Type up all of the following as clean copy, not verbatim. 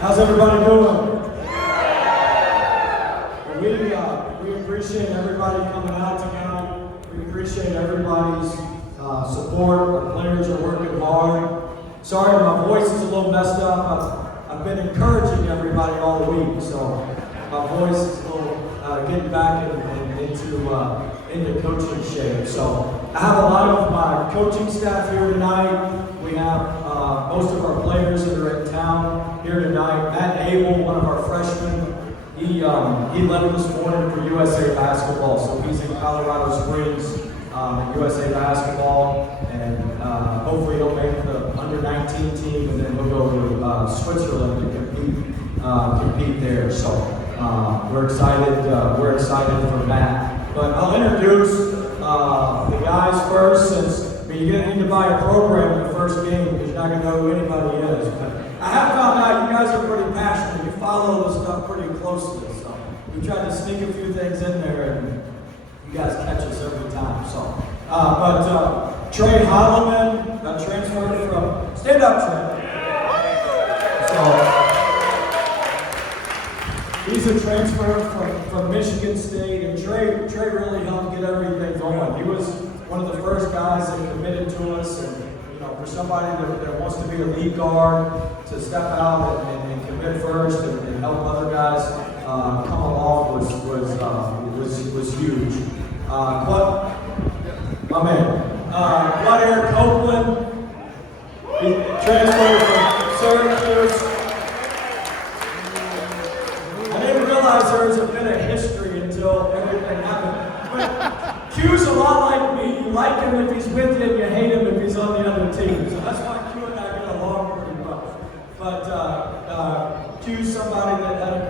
How's everybody doing? We appreciate everybody coming out tonight. We appreciate everybody's support. Our players are working hard. Sorry, my voice is a little messed up. I've been encouraging everybody all week, so my voice is a little getting back into coaching shape. So I have a lot of my coaching staff here tonight. We have most of our players that are in town here tonight. Matt Abel, one of our freshmen, he left this morning for USA Basketball, so he's in Colorado Springs at USA Basketball, and hopefully he'll make the under-19 team, and then he'll go to Switzerland to compete there. So we're excited. We're excited for that. But I'll introduce the guys first, since you're going to need to buy a program in the first game because you're not going to know who anybody is. But I have found out you guys are pretty passionate. You follow this stuff pretty closely. So we tried to sneak a few things in there, and you guys catch us every time. So, but Trey Hollowman transferred from stand up, Trey. So he's a transfer from Michigan State, and Trey really helped get everything going. He was one of the first guys that committed to us, and for somebody that wants to be a lead guard to step out and commit first and help other guys come along was huge. But my man, Eric Copeland, he transferred from Syracuse. I didn't realize there was a bit of history until everything happened. But Q's a lot like me. You like him if he's with you, and you hate him if he's on the other team. So that's why Q and I get along pretty well. But Q's somebody that had a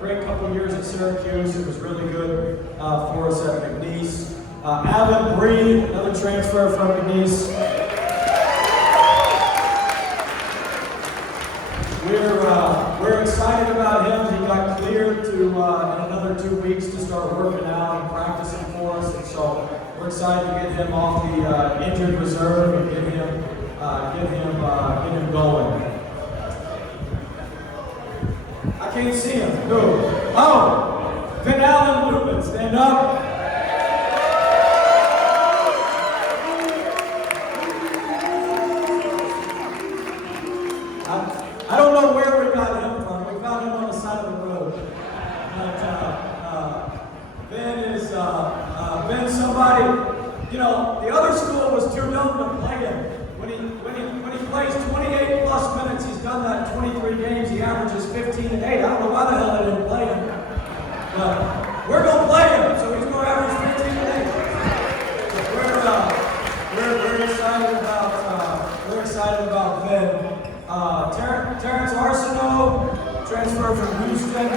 great couple of years at Syracuse. It was really good for us at McNeese. Alvin Bree, another transfer from McNeese. We're excited about him. He got cleared to in another 2 weeks to start working out and practicing for us, and so we're excited to get him off the injured reserve and get him going. I can't see him. Who? Oh, Van Allen Lupin, stand up. I don't know where we got him from. We found him on the side of the road. But Ben's somebody. The other school was too young to play him. When he plays 28 plus minutes, he's done that in 23 games. He averages 15 and 8. I don't know why the hell they didn't play him. But we're gonna play him, so he's gonna average 15 and 8. We're excited about Ben. Terrence Arsenal, transfer from Houston.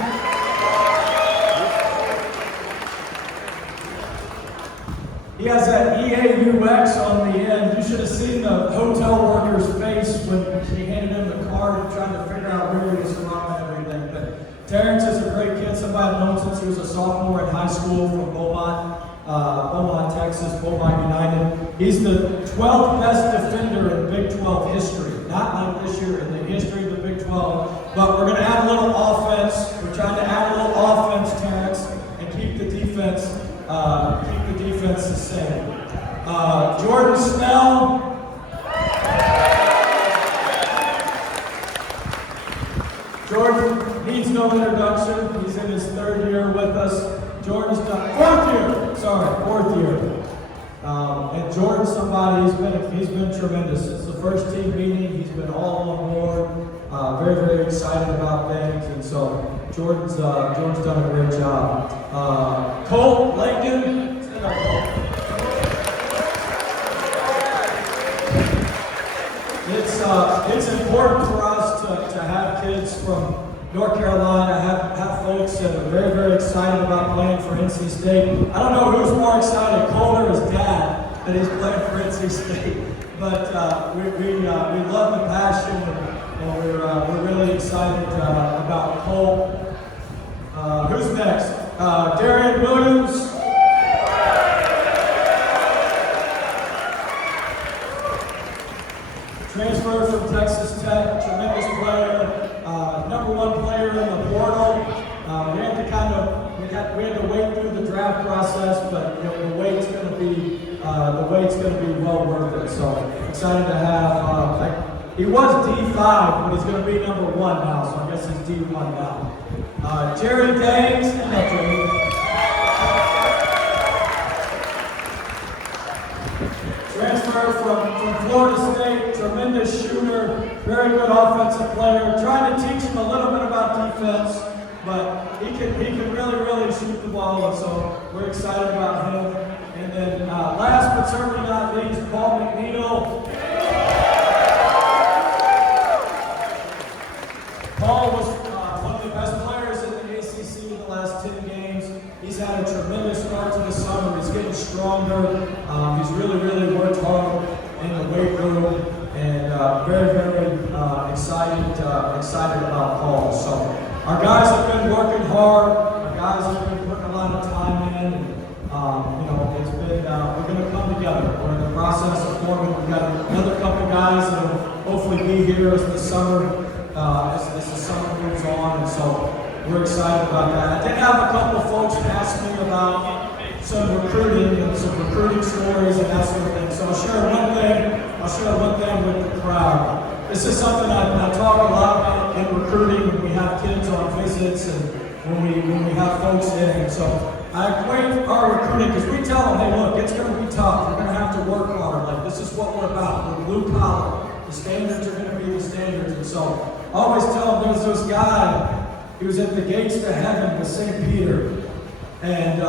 He has that EAUX on the end. You should have seen the hotel worker's face when he handed him the card and trying to figure out where he was from and everything. But Terrence is a great kid, somebody I've known since he was a sophomore in high school from Beaumont, Texas, Beaumont United. He's the 12th best defender in Big 12 history. Not like this year, in the history of the Big 12. But we're going to add a little offense. We're trying to add a little offense, Terrence, and keep the defense the same. Jordan Snell. Jordan needs no introduction. He's in his third year with us. Jordan's done fourth year. And Jordan's somebody, he's been tremendous. Since the first team meeting, he's been all on board, very, very excited about things, and so Jordan's done a great job. Colt Lincoln, stand up, Colt. It's important for us to have kids from North Carolina, have folks that are very, very excited about playing for NC State. I don't know who's more excited, Cole or his dad, that he's playing for NC State. But we love the passion, and we're really excited about Cole. Who's next? Darren Williams. Transfer from Texas Tech, tremendous player. going to be well worth it. So excited to have, he was D5, but he's going to be number 1 now, so I guess he's D1 now. Jerry Dames, transfer from Florida State, tremendous shooter, very good offensive player, trying to teach him a little bit about defense, but he can really shoot the ball, and so we're excited about him. And then last but certainly not least, Paul McNeil. Paul was one of the best players in the ACC in the last 10 games. He's had a tremendous start to the summer. He's getting stronger. He's really worked hard in the weight room, and very excited about Paul. So our guys have been working hard. Our guys have been putting a lot of time in, and it's been we're going to come together. We're in the process of forming. We've got another couple guys that will hopefully be here as the summer moves on, and so we're excited about that. I did have a couple of folks ask me about some recruiting and some recruiting stories and that sort of thing. So I'll share one thing with the crowd. This is something I talk a lot about in recruiting when we have kids on visits and when we have folks in. So I equate our recruiting, because we tell them, hey, look, it's going to be tough. We're going to have to work hard. Like, this is what we're about. We're blue collar. The standards are going to be the standards. And so I always tell them, there's this guy, he was at the gates to heaven with St. Peter. And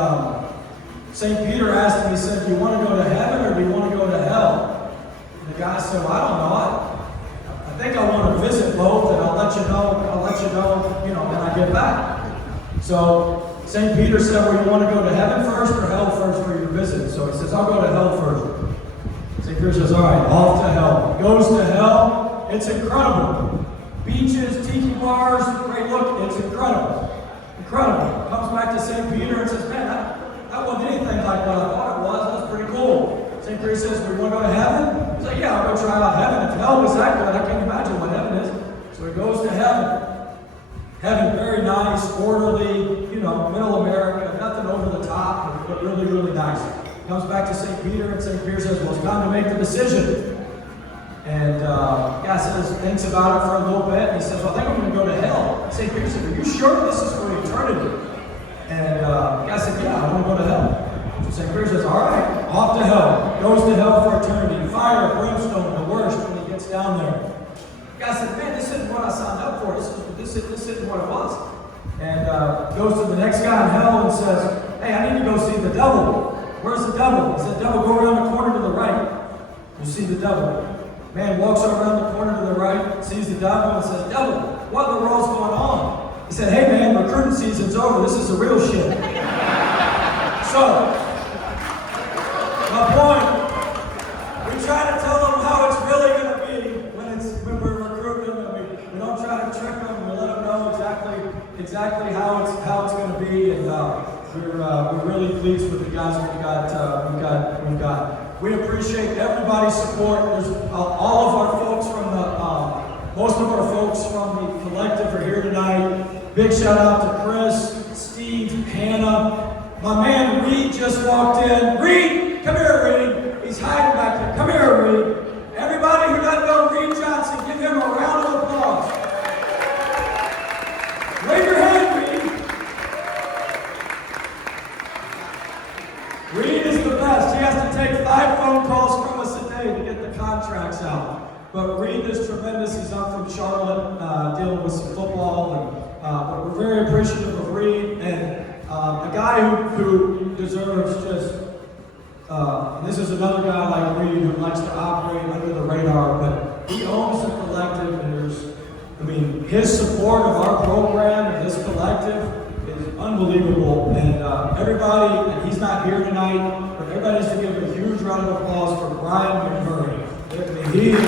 St. Peter asked him, he said, do you want to go to heaven or do you want to go to hell? And the guy said, well, I don't know. I think I want to visit both, and I'll let you know, when I get back. So St. Peter said, well, you want to go to heaven first or hell first for your visit? So he says, I'll go to hell first. St. Peter says, all right, off to hell. He goes to hell. It's incredible. Beaches, tiki bars, great look. It's incredible. Incredible. Comes back to St. Peter and says, man, that wasn't anything like what I thought it was. That's pretty cool. St. Peter says, well, you want to go to heaven? He's like, yeah, I'll go try out heaven. If hell was that good, I can't imagine what heaven is. So he goes to heaven. Heaven, very nice, orderly, middle America, nothing over the top, but really nice. Comes back to St. Peter, and St. Peter says, well, it's time to make the decision. And guy says, thinks about it for a little bit, and he says, well, I think I'm going to go to hell. St. Peter says, are you sure this is for eternity? And guy said, yeah, I want to go to hell. So St. Peter says, all right, off to hell. Goes to hell for eternity. Fire, brimstone, the worst when he gets down there. The guy said, man, this isn't what I signed up for. This isn't what it was. And goes to the next guy in hell and says, hey, I need to go see the devil. Where's the devil? He said, devil, go around the corner to the right. You see the devil. Man walks around the corner to the right, sees the devil, and says, devil, what in the world's going on? He said, hey, man, recruiting season's over. This is the real shit. So, my point, we try to tell them how it's really going to be when we're recruiting them. We don't try to trick them. We let them know exactly how it's going to be, and we're really pleased with the guys we've got. We appreciate everybody's support. There's all of our folks most of our folks from the collective are here tonight. Big shout out to Chris, Steve, Hannah. My man Reed just walked in. Reed, come here, Reed. He's hiding back there. Come here, Reed. Everybody who doesn't know Reed Johnson, give him a round of applause. Wave your hand, Reed. Reed is the best. He has to take 5 phone calls from us a day to get the contracts out. But Reed is tremendous. He's up from Charlotte, dealing with some football, but we're very appreciative of Reed, and a guy who deserves just. This is another guy like Reed who likes to operate under the radar, but he owns the collective, and his support of our program and this collective is unbelievable. And everybody, and he's not here tonight, but everybody needs to give a huge round of applause for Brian McMurray. He is, and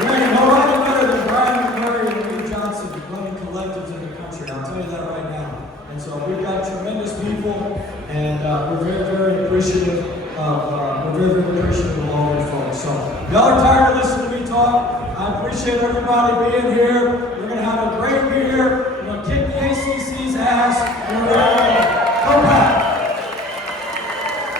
nobody better than Brian McMurray and Reed Johnson running collectives in the country. I'll tell you that right now. And so we've got tremendous people, and we're very appreciative of all these folks. So y'all are tired of listening to me talk. I appreciate everybody being here.